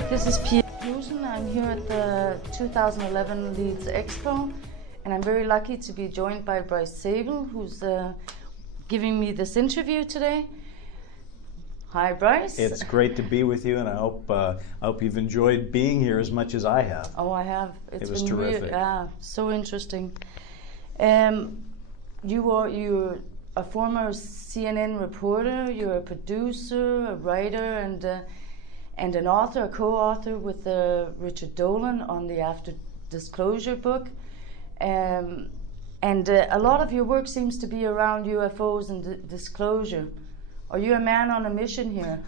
Hi, this is Pia Knudsen. I'm here at the 2011 Leeds Expo, and I'm very lucky to be joined by Bryce Zabel, who's giving me this interview today. Hi, Bryce. It's great to be with you, and I hope you've enjoyed being here as much as I have. Oh, I have. It was terrific. So interesting. You're a former CNN reporter. You're a producer, a writer, and an author, a co-author with Richard Dolan on the After Disclosure book. And a lot of your work seems to be around UFOs and disclosure. Are you a man on a mission here?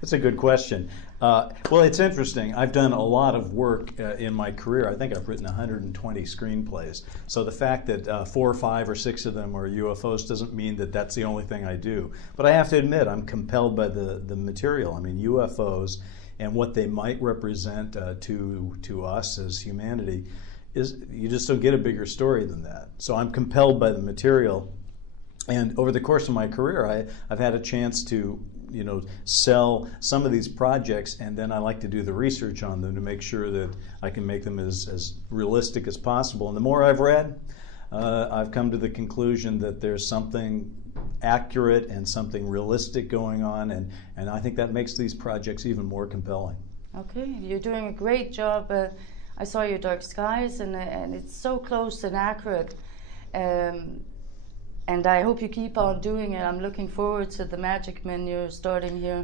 That's a good question. Well, it's interesting. I've done a lot of work in my career. I think I've written 120 screenplays. So the fact that 4 or 5 or 6 of them are UFOs doesn't mean that that's the only thing I do. But I have to admit, I'm compelled by the material. I mean, UFOs and what they might represent to us as humanity is, you just don't get a bigger story than that. So I'm compelled by the material. And over the course of my career, I've had a chance to, sell some of these projects, and then I like to do the research on them to make sure that I can make them as realistic as possible. And the more I've read, I've come to the conclusion that there's something accurate and something realistic going on, and I think that makes these projects even more compelling. Okay, you're doing a great job. I saw your Dark Skies, and it's so close and accurate. And I hope you keep on doing it. I'm looking forward to the Magic Men you're starting here.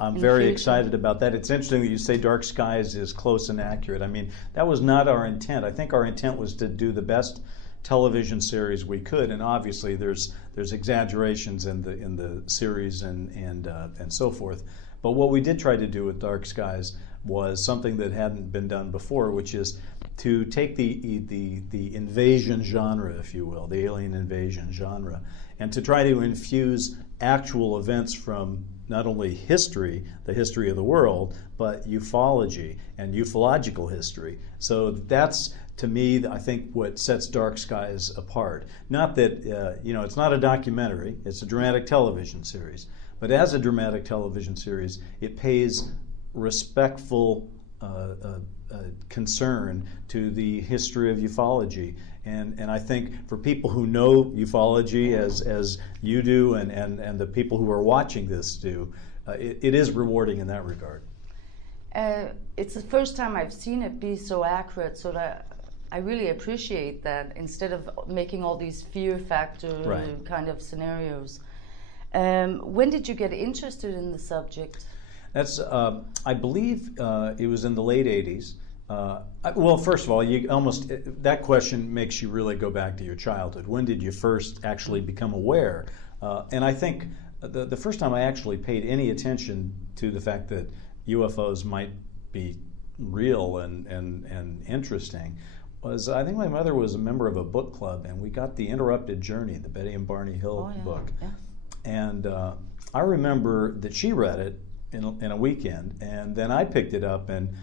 I'm very excited about that. It's interesting that you say Dark Skies is close and accurate. I mean, that was not our intent. I think our intent was to do the best television series we could, and obviously there's exaggerations in the series and so forth. But what we did try to do with Dark Skies was something that hadn't been done before, which is to take the invasion genre, if you will, the alien invasion genre, and to try to infuse actual events from not only history, the history of the world, but ufology and ufological history. So that's, to me, I think what sets Dark Skies apart. Not that, it's not a documentary, it's a dramatic television series. But as a dramatic television series, it pays respectful concern to the history of ufology. And I think for people who know ufology as you do and the people who are watching this do, it is rewarding in that regard. It's the first time I've seen it be so accurate, so that I really appreciate that, instead of making all these fear factor kind of scenarios. When did you get interested in the subject? That's, I believe it was in the late 80s. Well, first of all, that question makes you really go back to your childhood. When did you first actually become aware? And I think the first time I actually paid any attention to the fact that UFOs might be real and interesting was, I think my mother was a member of a book club, and we got The Interrupted Journey, the Betty and Barney Hill book. Yeah. And I remember that she read it in a weekend, and then I picked it up and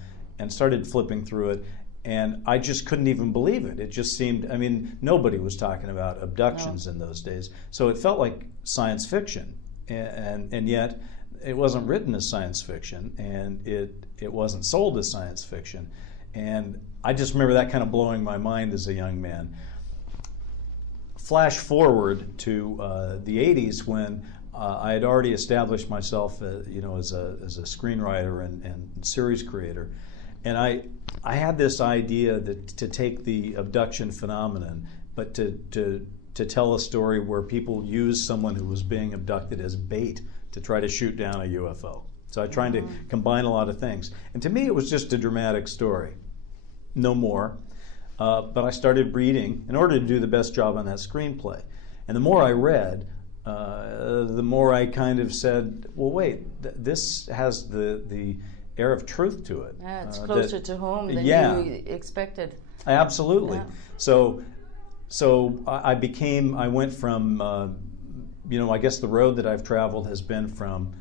started flipping through it, and I just couldn't even believe it. It just seemed, I mean, nobody was talking about abductions in those days, so it felt like science fiction, and yet it wasn't written as science fiction, and it wasn't sold as science fiction, and I just remember that kind of blowing my mind as a young man. Flash forward to the 80s, when I had already established myself, as a screenwriter and series creator, and I had this idea that to take the abduction phenomenon, but to tell a story where people use someone who was being abducted as bait to try to shoot down a UFO. So I tried to combine a lot of things, and to me it was just a dramatic story, no more. But I started reading in order to do the best job on that screenplay. And the more I read, the more I kind of said, well, wait, this has the air of truth to it. Yeah, it's closer to home than you expected. Absolutely. Yeah. So I went from, I guess the road that I've traveled has been from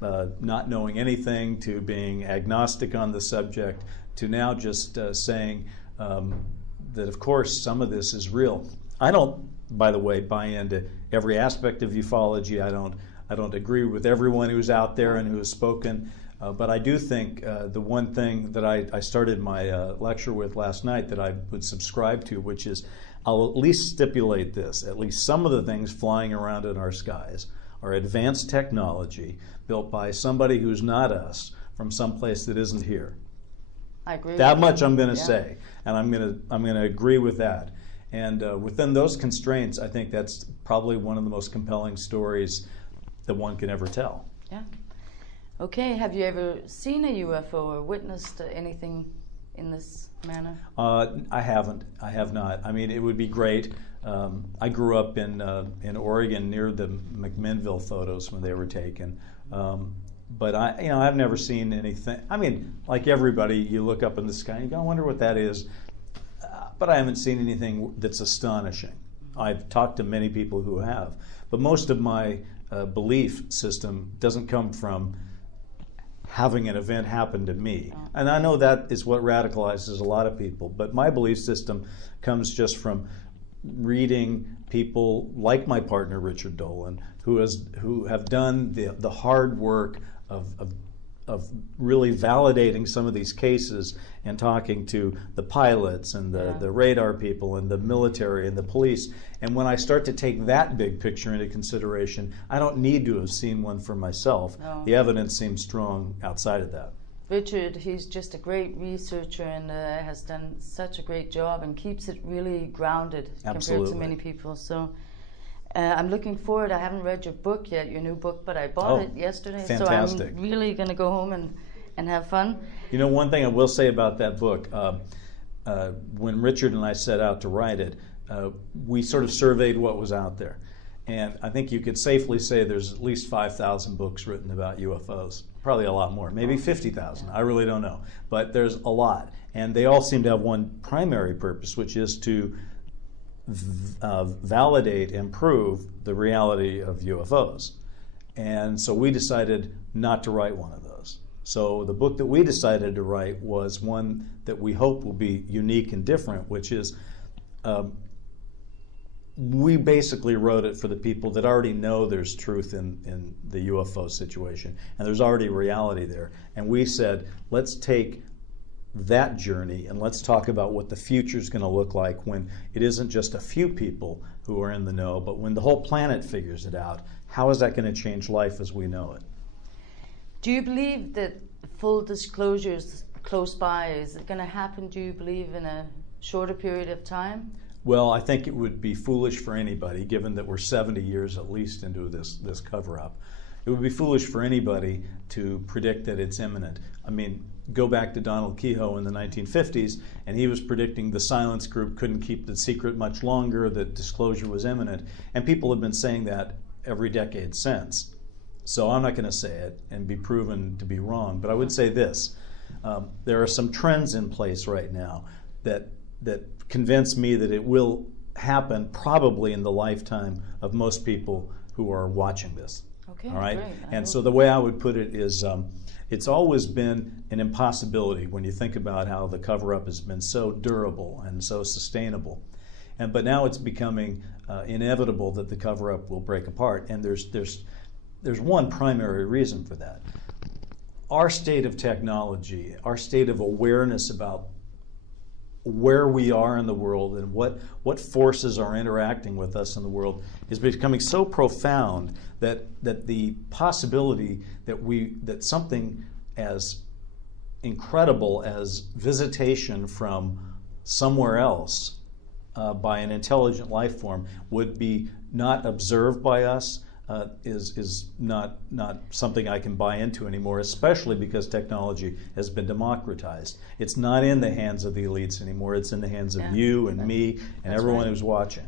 not knowing anything to being agnostic on the subject to now just saying, that of course some of this is real. I don't, by the way, buy into every aspect of ufology. I don't agree with everyone who's out there and who has spoken. But I do think the one thing that I started my lecture with last night that I would subscribe to, which is I'll at least stipulate this: at least some of the things flying around in our skies are advanced technology built by somebody who's not us from someplace that isn't here. I agree. That much I'm going to say, and I'm going to agree with that. And within those constraints, I think that's probably one of the most compelling stories that one can ever tell. Yeah. Okay. Have you ever seen a UFO or witnessed anything in this manner? I haven't. I have not. I mean, it would be great. I grew up in Oregon near the McMinnville photos when they were taken. But I've never seen anything. I mean, like everybody, you look up in the sky and you go, I wonder what that is. But I haven't seen anything that's astonishing. I've talked to many people who have. But most of my belief system doesn't come from having an event happen to me. And I know that is what radicalizes a lot of people. But my belief system comes just from reading people like my partner Richard Dolan, who have done the hard work of really validating some of these cases and talking to the pilots and the radar people and the military and the police. And when I start to take that big picture into consideration, I don't need to have seen one for myself. No. The evidence seems strong outside of that. Richard, he's just a great researcher and has done such a great job and keeps it really grounded compared to many people. So I'm looking forward. I haven't read your book yet, your new book, but I bought it yesterday. Fantastic. So I'm really going to go home and have fun. You know, one thing I will say about that book, when Richard and I set out to write it, we sort of surveyed what was out there. And I think you could safely say there's at least 5,000 books written about UFOs. Probably a lot more, maybe 50,000. I really don't know. But there's a lot. And they all seem to have one primary purpose, which is to validate and prove the reality of UFOs. And so we decided not to write one of those. So the book that we decided to write was one that we hope will be unique and different, which is we basically wrote it for the people that already know there's truth in the UFO situation, and there's already reality there. And we said, let's take that journey and let's talk about what the future is going to look like when it isn't just a few people who are in the know, but when the whole planet figures it out. How is that going to change life as we know it? Do you believe that full disclosure is close by? Is it going to happen, do you believe, in a shorter period of time? Well, I think it would be foolish for anybody, given that we're 70 years at least into this cover-up. It would be foolish for anybody to predict that it's imminent. I mean, go back to Donald Kehoe in the 1950s, and he was predicting the silence group couldn't keep the secret much longer, that disclosure was imminent. And people have been saying that every decade since. So I'm not going to say it and be proven to be wrong, but I would say this. There are some trends in place right now that convince me that it will happen probably in the lifetime of most people who are watching this. Okay, all right? Great. And so the way I would put it is it's always been an impossibility when you think about how the cover-up has been so durable and so sustainable. But now it's becoming inevitable that the cover-up will break apart. And there's one primary reason for that. Our state of technology, our state of awareness about where we are in the world and what forces are interacting with us in the world is becoming so profound that the possibility that something as incredible as visitation from somewhere else by an intelligent life form would be not observed by us is not something I can buy into anymore, especially because technology has been democratized. It's not in the hands of the elites anymore. It's in the hands of you and me and everyone who's watching.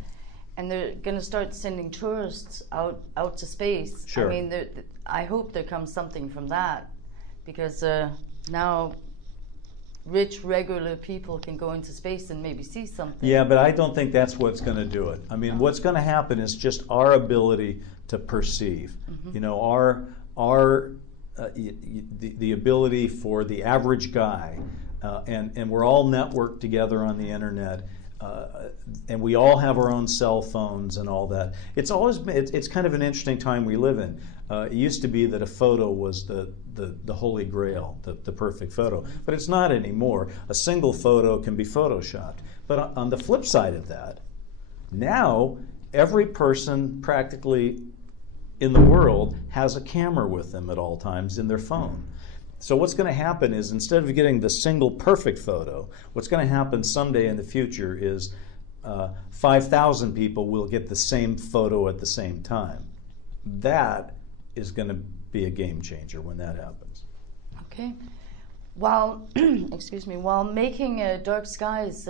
And they're going to start sending tourists out to space. Sure. I mean, I hope there comes something from that, because now rich, regular people can go into space and maybe see something. Yeah, but I don't think that's what's going to do it. I mean, what's going to happen is just our ability to perceive. Mm-hmm. You know, the ability for the average guy, and we're all networked together on the internet. and we all have our own cell phones and all that. It's always been, it's kind of an interesting time we live in. It used to be that a photo was the holy grail, the perfect photo, but it's not anymore. A single photo can be photoshopped. But on the flip side of that, now every person practically in the world has a camera with them at all times in their phone. So what's going to happen is, instead of getting the single perfect photo, what's going to happen someday in the future is 5,000 people will get the same photo at the same time. That is going to be a game changer when that happens. Okay. While, excuse me, while making Dark Skies,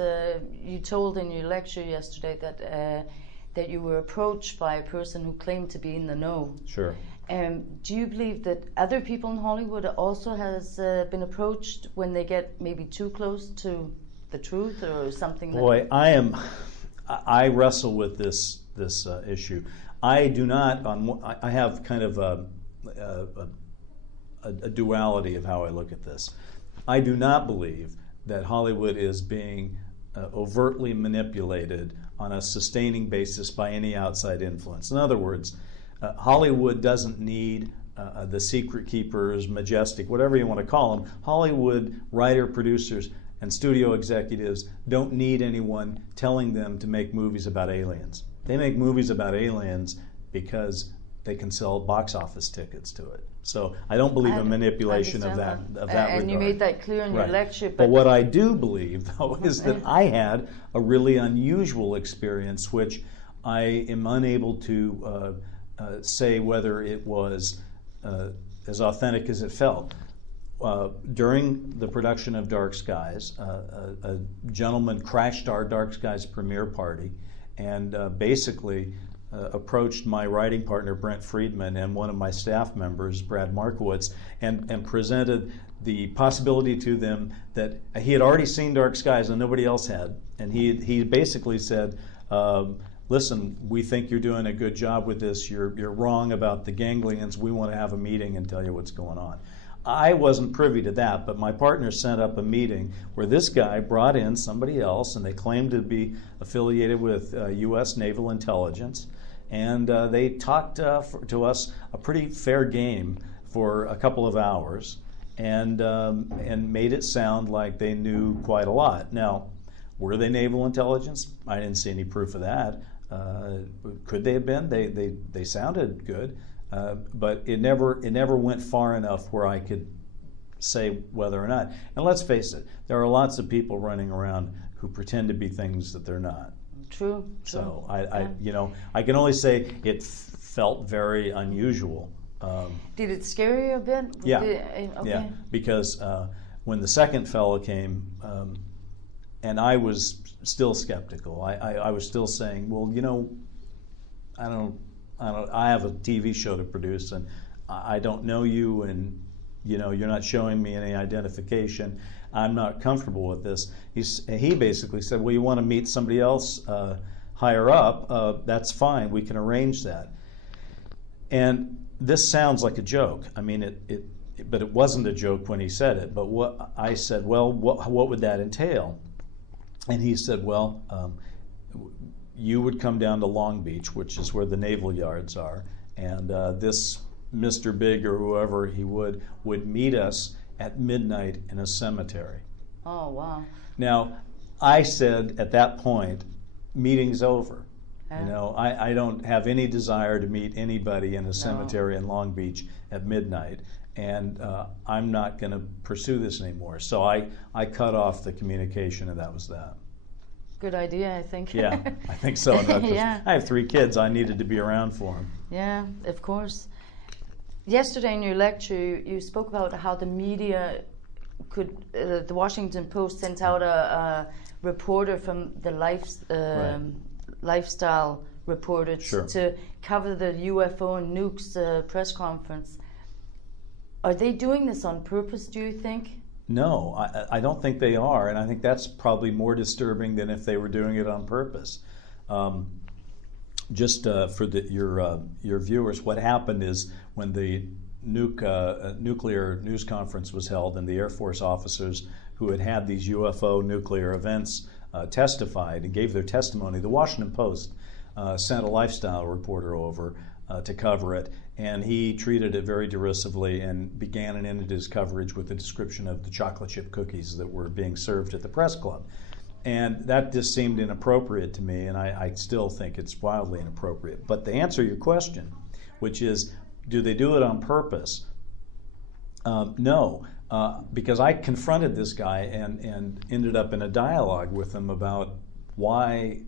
you told in your lecture yesterday that you were approached by a person who claimed to be in the know. Sure. Do you believe that other people in Hollywood also has been approached when they get maybe too close to the truth or something? Boy, I wrestle with this issue. I do not. I have kind of a duality of how I look at this. I do not believe that Hollywood is being overtly manipulated on a sustaining basis by any outside influence. In other words, Hollywood doesn't need the secret keepers, majestic, whatever you want to call them. Hollywood writer, producers, and studio executives don't need anyone telling them to make movies about aliens. They make movies about aliens because they can sell box office tickets to it. So I don't believe in manipulation of that regard. And you made that clear in your lecture. But what I do believe, though, is that I had a really unusual experience, which I am unable to say whether it was as authentic as it felt. During the production of Dark Skies, a gentleman crashed our Dark Skies premiere party and basically approached my writing partner, Brent Friedman, and one of my staff members, Brad Markowitz, and presented the possibility to them that he had already seen Dark Skies and nobody else had. And he basically said, listen, we think you're doing a good job with this. You're wrong about the ganglions. We want to have a meeting and tell you what's going on. I wasn't privy to that, but my partner set up a meeting where this guy brought in somebody else, and they claimed to be affiliated with U.S. Naval Intelligence, and they talked to us a pretty fair game for a couple of hours, and made it sound like they knew quite a lot. Now, were they Naval Intelligence? I didn't see any proof of that. Could they have been? They sounded good. But it never went far enough where I could say whether or not. And let's face it, there are lots of people running around who pretend to be things that they're not. True. So I can only say it felt very unusual. Did it scare you a bit? Yeah. Okay. Yeah. Because when the second fellow came, and I was still skeptical. I was still saying, well, I have a TV show to produce, and I don't know you, and you're not showing me any identification. I'm not comfortable with this. He basically said, well, you want to meet somebody else higher up? That's fine. We can arrange that. And this sounds like a joke. I mean, but it wasn't a joke when he said it. But what I said, well, what would that entail? And he said, well, you would come down to Long Beach, which is where the naval yards are, and this Mr. Big or whoever he would meet us at midnight in a cemetery. Oh, wow. Now, I said at that point, meeting's over. I don't have any desire to meet anybody in a cemetery in Long Beach at midnight, and I'm not going to pursue this anymore. So I cut off the communication, and that was that. Good idea, I think. Yeah, I think so. Yeah. I have 3 kids. I needed to be around for them. Yeah, of course. Yesterday in your lecture, you spoke about how the media could, the Washington Post sent out a reporter from the lifestyle reporter to cover the UFO and nukes press conference. Are they doing this on purpose, do you think? No, I don't think they are, and I think that's probably more disturbing than if they were doing it on purpose. Just for your viewers, what happened is when the nuclear news conference was held, and the Air Force officers who had these UFO nuclear events testified and gave their testimony, the Washington Post sent a lifestyle reporter over to cover it, and he treated it very derisively and began and ended his coverage with a description of the chocolate chip cookies that were being served at the press club. And that just seemed inappropriate to me, and I still think it's wildly inappropriate. But to answer your question, which is, do they do it on purpose? No, because I confronted this guy and ended up in a dialogue with him about why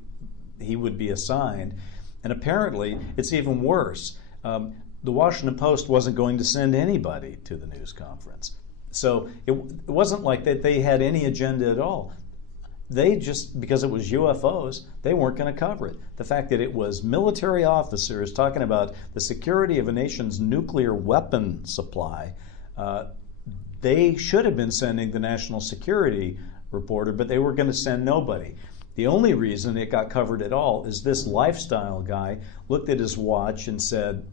he would be assigned. And apparently, it's even worse. The Washington Post wasn't going to send anybody to the news conference. So it wasn't like that they had any agenda at all. They just, because it was UFOs, they weren't going to cover it. The fact that it was military officers talking about the security of a nation's nuclear weapon supply, they should have been sending the national security reporter, but they were going to send nobody. The only reason it got covered at all is this lifestyle guy looked at his watch and said,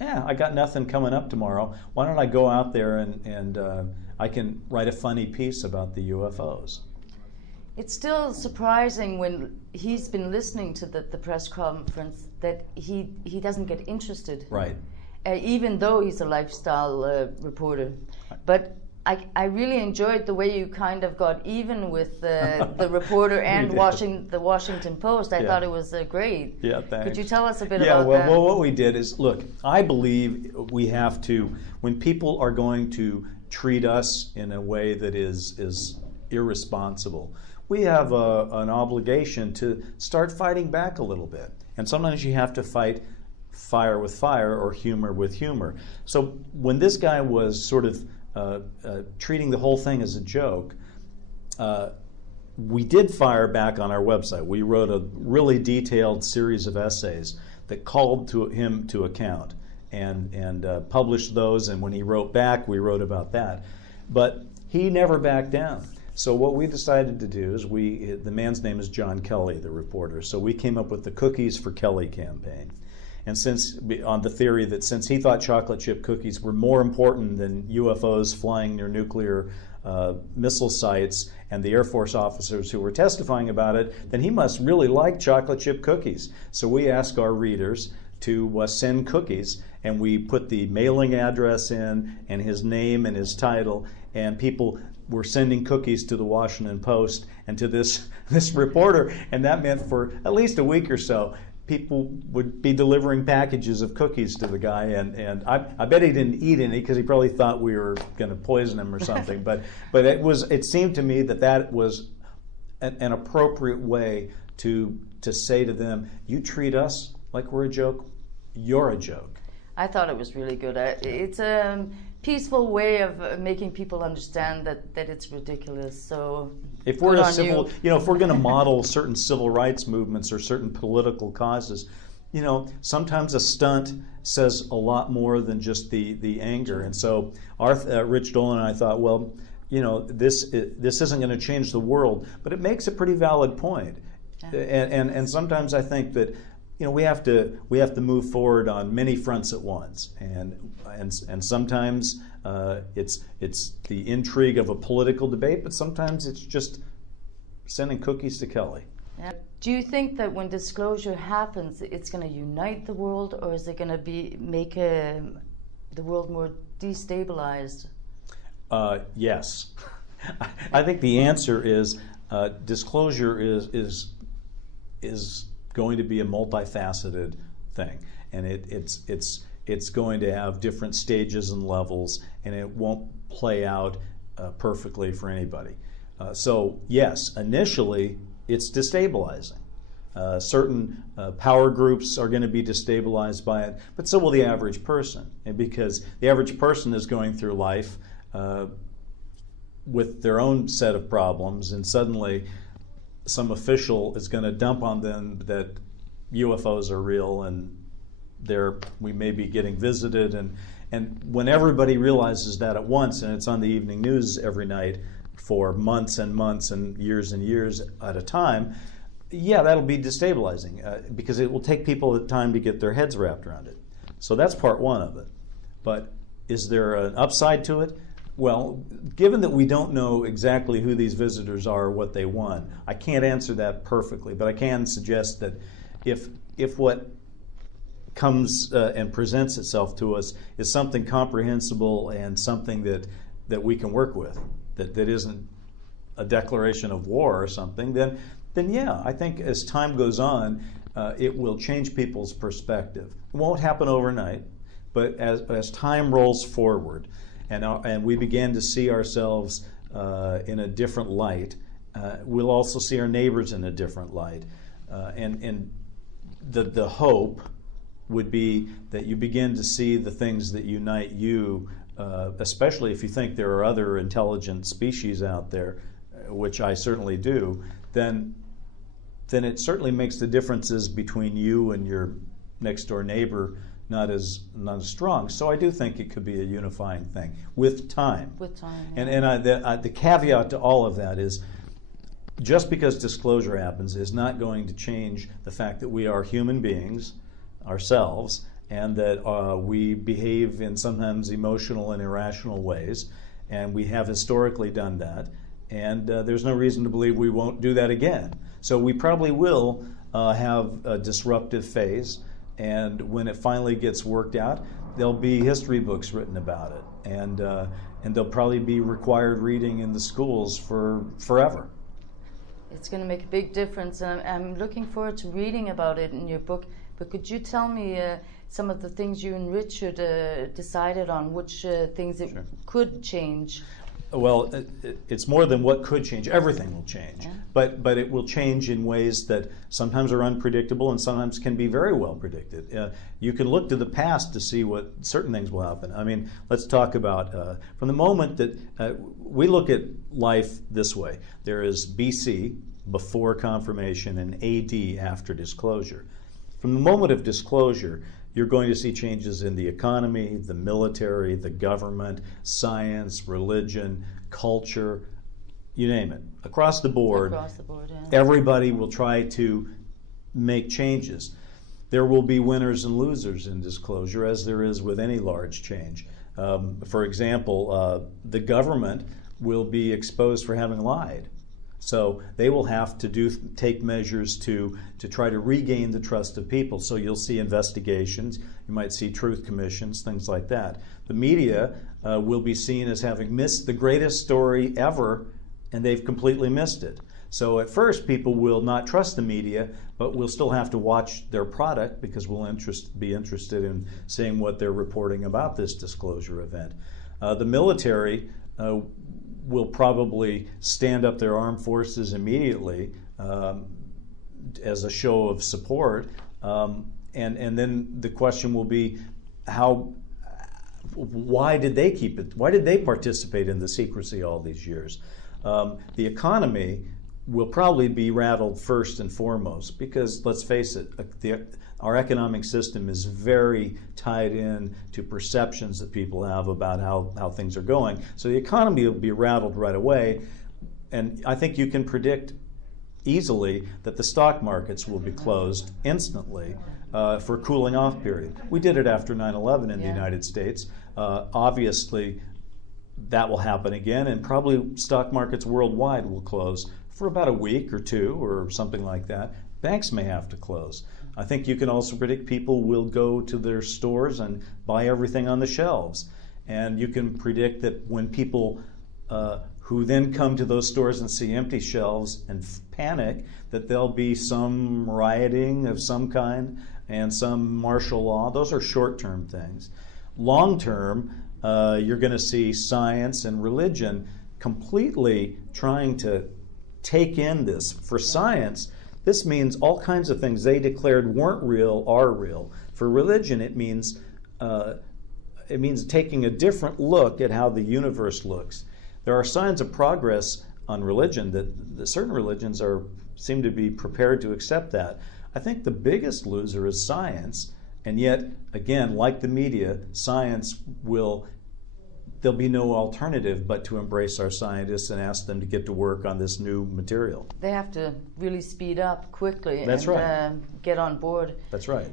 yeah, I got nothing coming up tomorrow. Why don't I go out there and I can write a funny piece about the UFOs. It's still surprising when he's been listening to the press conference that he doesn't get interested. Right. Even though he's a lifestyle reporter. But I really enjoyed the way you kind of got even with the reporter and the Washington Post. I thought it was great. Yeah, thanks. Could you tell us a bit about that? Well, what we did is, look, I believe we have to, when people are going to treat us in a way that is irresponsible, we have an obligation to start fighting back a little bit. And sometimes you have to fight fire with fire or humor with humor. So when this guy was sort of treating the whole thing as a joke, we did fire back on our website. We wrote a really detailed series of essays that called him to account and published those. And when he wrote back, we wrote about that. But he never backed down. So what we decided to do is the man's name is John Kelly, the reporter. So we came up with the Cookies for Kelly campaign. And on the theory that since he thought chocolate chip cookies were more important than UFOs flying near nuclear missile sites and the Air Force officers who were testifying about it, then he must really like chocolate chip cookies. So we asked our readers to send cookies, and we put the mailing address in and his name and his title, and people were sending cookies to the Washington Post and to this reporter, and that meant for at least a week or so, people would be delivering packages of cookies to the guy, and I bet he didn't eat any because he probably thought we were going to poison him or something. but it seemed to me that was an appropriate way to say to them, you treat us like we're a joke, you're a joke. I thought it was really good. It's a peaceful way of making people understand that it's ridiculous. So if we're if we're going to model certain civil rights movements or certain political causes, sometimes a stunt says a lot more than just the anger. And so Rich Dolan and I thought, well, this isn't going to change the world, but it makes a pretty valid point. Yeah. And sometimes I think that we have to move forward on many fronts at once, and sometimes it's the intrigue of a political debate, but sometimes it's just sending cookies to Kelly. Yeah. Do you think that when disclosure happens, it's going to unite the world, or is it going to make the world more destabilized? Yes, I think the answer is disclosure is going to be a multifaceted thing, and it's going to have different stages and levels, and it won't play out perfectly for anybody. So yes, initially it's destabilizing. Certain power groups are going to be destabilized by it, but so will the average person, and because the average person is going through life with their own set of problems, and suddenly some official is going to dump on them that UFOs are real and we may be getting visited, and when everybody realizes that at once, and it's on the evening news every night for months and months and years at a time, yeah, that'll be destabilizing because it will take people time to get their heads wrapped around it. So that's part one of it. But is there an upside to it? Well, given that we don't know exactly who these visitors are or what they want, I can't answer that perfectly, but I can suggest that if what comes and presents itself to us is something comprehensible and something that we can work with, that isn't a declaration of war or something, then yeah, I think as time goes on, it will change people's perspective. It won't happen overnight, but as time rolls forward and we begin to see ourselves in a different light, we'll also see our neighbors in a different light. And the hope would be that you begin to see the things that unite you, especially if you think there are other intelligent species out there, which I certainly do, then it certainly makes the differences between you and your next door neighbor not as strong. So I do think it could be a unifying thing with time. With time. Yeah. And the caveat to all of that is, just because disclosure happens is not going to change the fact that we are human beings ourselves, and that we behave in sometimes emotional and irrational ways, and we have historically done that, and there's no reason to believe we won't do that again. So we probably will have a disruptive phase, and when it finally gets worked out, there'll be history books written about it, and there'll probably be required reading in the schools for forever. It's going to make a big difference, and I'm looking forward to reading about it in your book. But could you tell me some of the things you and Richard decided on, which things it could change? Well, it's more than what could change. Everything will change. Yeah. But it will change in ways that sometimes are unpredictable and sometimes can be very well predicted. You can look to the past to see what certain things will happen. I mean, let's talk about from the moment that we look at life this way. There is BC, before confirmation, and AD, after disclosure. From the moment of disclosure, you're going to see changes in the economy, the military, the government, science, religion, culture, you name it. Across the board, yeah. Everybody will try to make changes. There will be winners and losers in disclosure, as there is with any large change. For example, the government will be exposed for having lied. So they will have to take measures to try to regain the trust of people. So you'll see investigations, you might see truth commissions, things like that. The media will be seen as having missed the greatest story ever, and they've completely missed it. So at first people will not trust the media, but we'll still have to watch their product because we'll be interested in seeing what they're reporting about this disclosure event. The military will probably stand up their armed forces immediately as a show of support, and then the question will be why did they keep it? Why did they participate in the secrecy all these years? The economy will probably be rattled first and foremost because, let's face it, our economic system is very tied in to perceptions that people have about how things are going. So the economy will be rattled right away, and I think you can predict easily that the stock markets will be closed instantly for a cooling off period. We did it after 9/11 in the United States. Obviously, that will happen again, and probably stock markets worldwide will close for about a week or two or something like that. Banks may have to close. I think you can also predict people will go to their stores and buy everything on the shelves. And you can predict that when people who then come to those stores and see empty shelves and panic, that there'll be some rioting of some kind and some martial law. Those are short-term things. Long-term, you're going to see science and religion completely trying to take in this. For science, this means all kinds of things they declared weren't real are real. For religion, it means taking a different look at how the universe looks. There are signs of progress on religion that certain religions seem to be prepared to accept that. I think the biggest loser is science, and yet, again, like the media, there'll be no alternative but to embrace our scientists and ask them to get to work on this new material. They have to really speed up quickly. That's right. Get on board. That's right.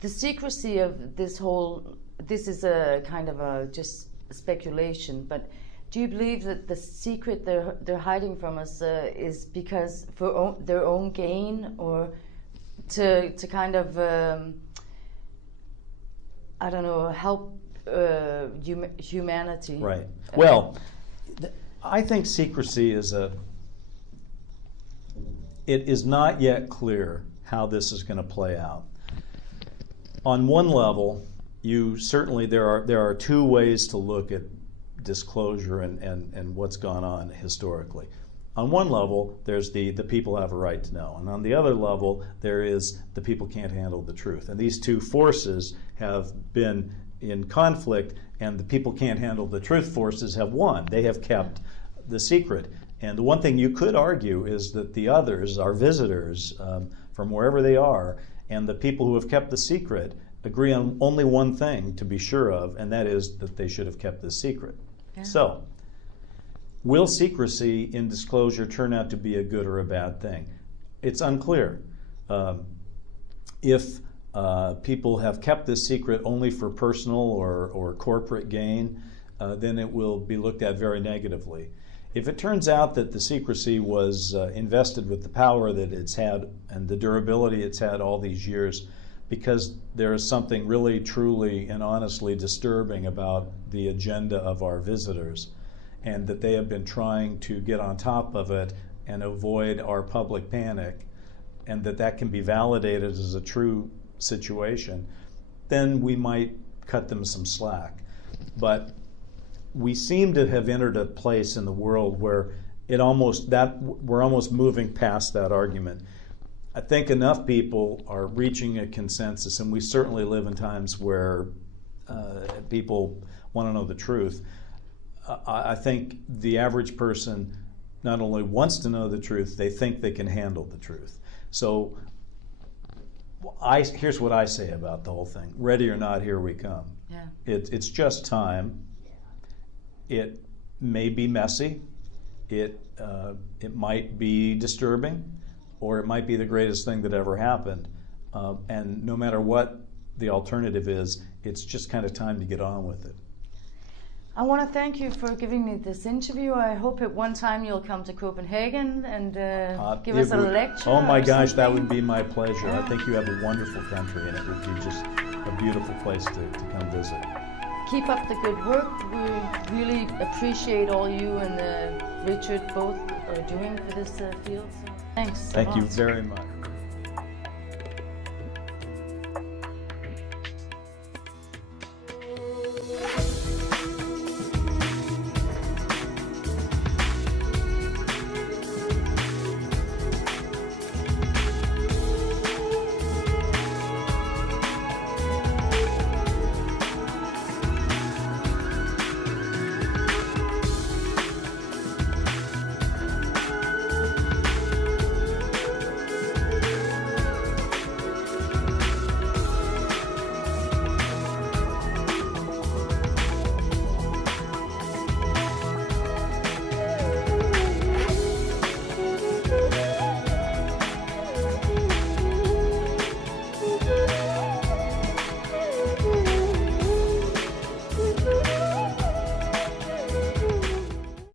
The secrecy of this is a kind of a just speculation, but do you believe that the secret they're hiding from us is because for their own gain, or to kind of I don't know, help humanity? Right. Well, I think secrecy it is not yet clear how this is going to play out. On one level, there are two ways to look at disclosure and what's gone on historically. On one level, there's the people have a right to know, and on the other level, there is the people can't handle the truth. And these two forces have been in conflict, and the people can't handle the truth forces have won. They have kept the secret. And the one thing you could argue is that the others, our visitors from wherever they are, and the people who have kept the secret agree on only one thing to be sure of, and that is that they should have kept the secret. Yeah. So, will secrecy in disclosure turn out to be a good or a bad thing? It's unclear. If people have kept this secret only for personal or corporate gain, then it will be looked at very negatively. If it turns out that the secrecy was invested with the power that it's had and the durability it's had all these years, because there is something really, truly, and honestly disturbing about the agenda of our visitors, and that they have been trying to get on top of it and avoid our public panic, and that can be validated as a true situation, then we might cut them some slack. But we seem to have entered a place in the world where we're almost moving past that argument. I think enough people are reaching a consensus, and we certainly live in times where people want to know the truth. I think the average person not only wants to know the truth, they think they can handle the truth. So here's what I say about the whole thing. Ready or not, here we come. Yeah. It's just time. It may be messy. It might be disturbing, or it might be the greatest thing that ever happened. And no matter what the alternative is, it's just kind of time to get on with it. I want to thank you for giving me this interview. I hope at one time you'll come to Copenhagen and give us a lecture. Oh my gosh, that would be my pleasure. I think you have a wonderful country, and it would be just a beautiful place to come visit. Keep up the good work. We really appreciate all you and Richard both are doing for this field. So thanks. Thank you very much.